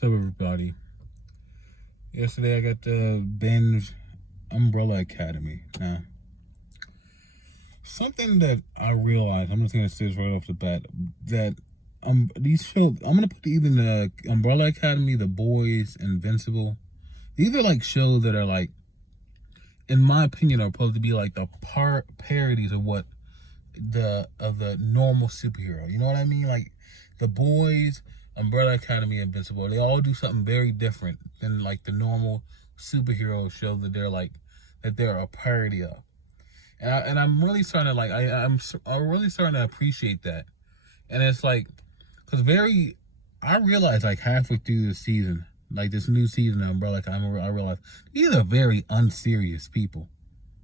What's up, everybody? Yesterday I got to binge Umbrella Academy. Now, something that I realized, I'm just gonna say this right off the bat, that these shows, I'm gonna put even the Umbrella Academy, The Boys, Invincible. These are like shows that are like, in my opinion, are supposed to be like the parodies of what the normal superhero. You know what I mean? Like The Boys, Umbrella Academy, Invincible. They all do something very different than like the normal superhero show that they're a parody of. And I'm really starting to like I'm really starting to appreciate that. And it's like, cause I realized like halfway through the season, like this new season of Umbrella Academy, I realized these are very unserious people.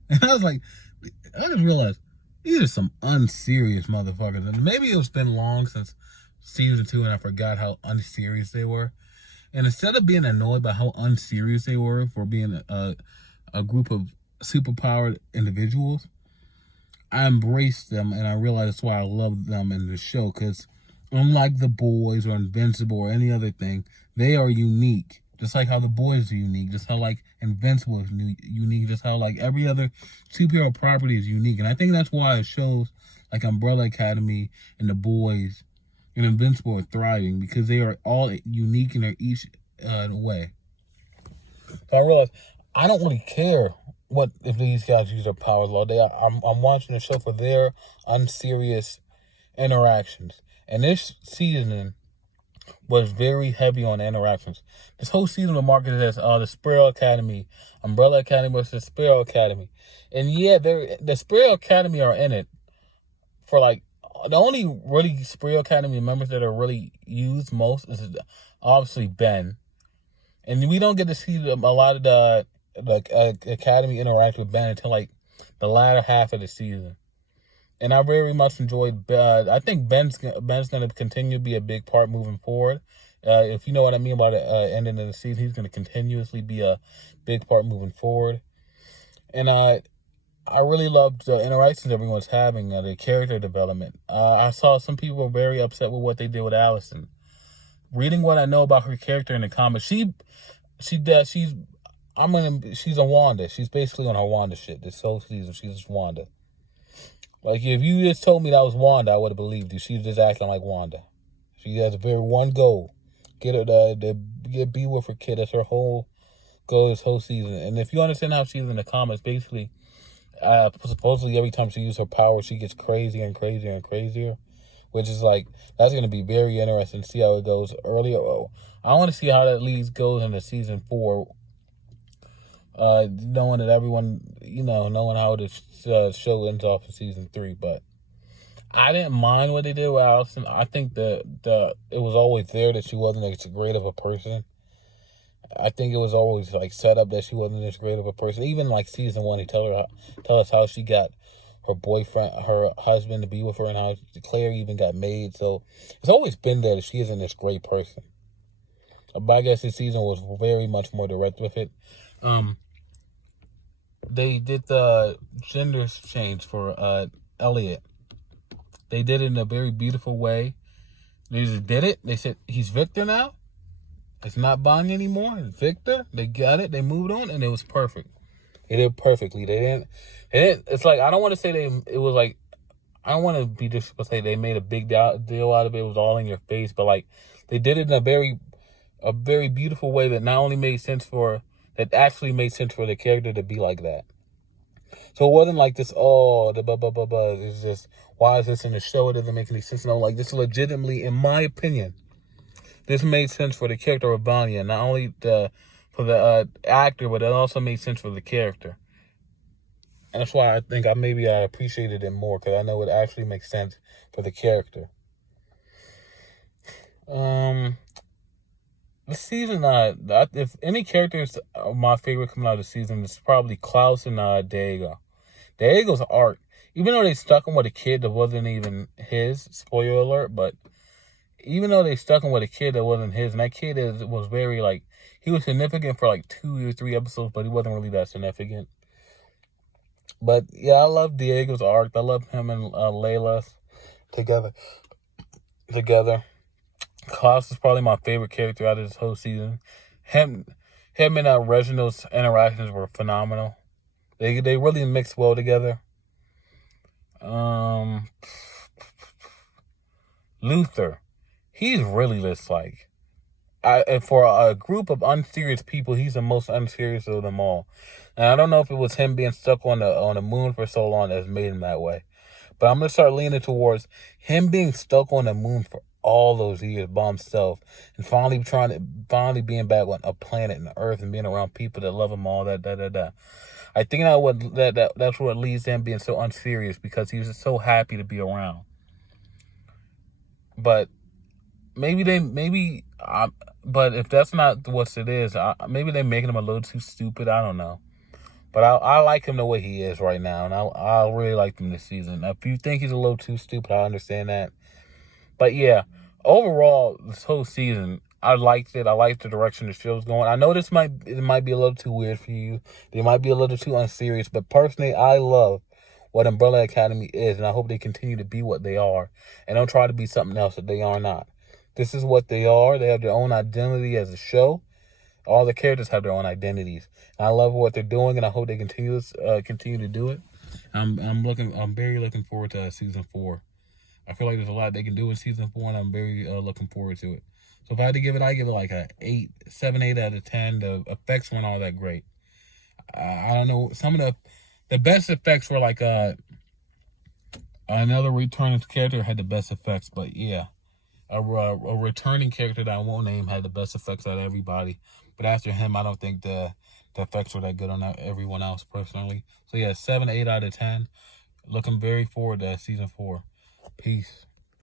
And I was like, I just realized these are some unserious motherfuckers. And maybe it's been long since season 2 and I forgot how unserious they were. And instead of being annoyed by how unserious they were for being a group of superpowered individuals, I embraced them and I realized that's why I love them in the show. Because unlike The Boys or Invincible or any other thing, they are unique. Just like how The Boys are unique. Just how like Invincible is unique. Just how like every other superhero property is unique. And I think that's why shows like Umbrella Academy and The Boys and Invincible are thriving. Because they are all unique in their each way. So I realized I don't really care what if these guys use their powers all day. I'm watching the show for their unserious interactions. And this season was very heavy on interactions. This whole season was marketed as the Sparrow Academy, Umbrella Academy versus Sparrow Academy. And yeah, the Sparrow Academy are in it for like, the only really Sparrow Academy members that are really used most is obviously Ben. And we don't get to see a lot of the Academy interact with Ben until like the latter half of the season. And I very much enjoyed. I think Ben's going to continue to be a big part moving forward. If you know what I mean by the ending of the season, he's going to continuously be a big part moving forward. And I really loved the interactions everyone's having, the character development. I saw some people were very upset with what they did with Allison. Reading what I know about her character in the comics, she's a Wanda. She's basically on her Wanda shit. This whole season, she's just Wanda. Like, if you just told me that was Wanda, I would have believed you. She's just acting like Wanda. She has a very one goal. Be with her kid. That's her whole goal this whole season. And if you understand how she's in the comics, basically, supposedly every time she uses her power, she gets crazier and crazier and crazier. Which is like, that's going to be very interesting to see how it goes earlier. I want to see how that goes into season 4. Knowing that everyone, knowing how this show ends off in season 3, but I didn't mind what they did with Allison. I think that it was always there that she wasn't as great of a person. I think it was always like set up that she wasn't as great of a person. Even like season 1, he tell us how she got her husband to be with her and how Claire even got made. So it's always been there that she isn't this great person. But I guess this season was very much more direct with it. They did the gender change for Elliot. They did it in a very beautiful way. They just did it. They said, he's Victor now. It's not Bonnie anymore. It's Victor. They got it. They moved on, and it was perfect. They did perfectly. They didn't. It's like, I don't want to say it was like, I don't want to be just to say they made a big deal out of it. It was all in your face, but like, they did it in a very beautiful way that not only made sense that actually made sense for the character to be like that. So it wasn't like this, the blah, blah, blah, blah. It's just, why is this in the show? It doesn't make any sense. No, like, this legitimately, in my opinion, this made sense for the character of Bonnie. And not only for the actor, but it also made sense for the character. And that's why I think I appreciated it more, because I know it actually makes sense for the character. This season, if any characters are my favorite coming out of the season, it's probably Klaus and Diego. Diego's arc, even though they stuck him with a kid that wasn't even his, spoiler alert, but even though they stuck him with a kid that wasn't his, and that kid was very, like, he was significant for like 2 or 3 episodes, but he wasn't really that significant. But yeah, I love Diego's arc. I love him and Layla together. Klaus is probably my favorite character out of this whole season. Him, him and Reginald's interactions were phenomenal. They really mixed well together. Luther, he's really just like, and for a group of unserious people, he's the most unserious of them all. And I don't know if it was him being stuck on the moon for so long that's made him that way, but I'm gonna start leaning towards him being stuck on the moon for all those years by himself, and finally being back on a planet and Earth and being around people that love him all that. I think that's what leads to him being so unserious, because he was just so happy to be around. But but if that's not what it is, maybe they're making him a little too stupid. I don't know. But I like him the way he is right now, and I really like him this season. Now, if you think he's a little too stupid, I understand that. But yeah, overall, this whole season, I liked it. I liked the direction the show's going. I know it might be a little too weird for you. They might be a little too unserious. But personally, I love what Umbrella Academy is, and I hope they continue to be what they are, and don't try to be something else that they are not. This is what they are. They have their own identity as a show. All the characters have their own identities. And I love what they're doing, and I hope they continue to do it. I'm very looking forward to season 4. I feel like there's a lot they can do in season 4, and I'm very looking forward to it. So if I had to give it, I give it like a 7, 8 out of 10. The effects weren't all that great. I don't know. Some of the best effects were like another returning character had the best effects, but yeah. A returning character that I won't name had the best effects out of everybody. But after him, I don't think the effects were that good on everyone else personally. So yeah, 7, 8 out of 10. Looking very forward to season 4. Peace.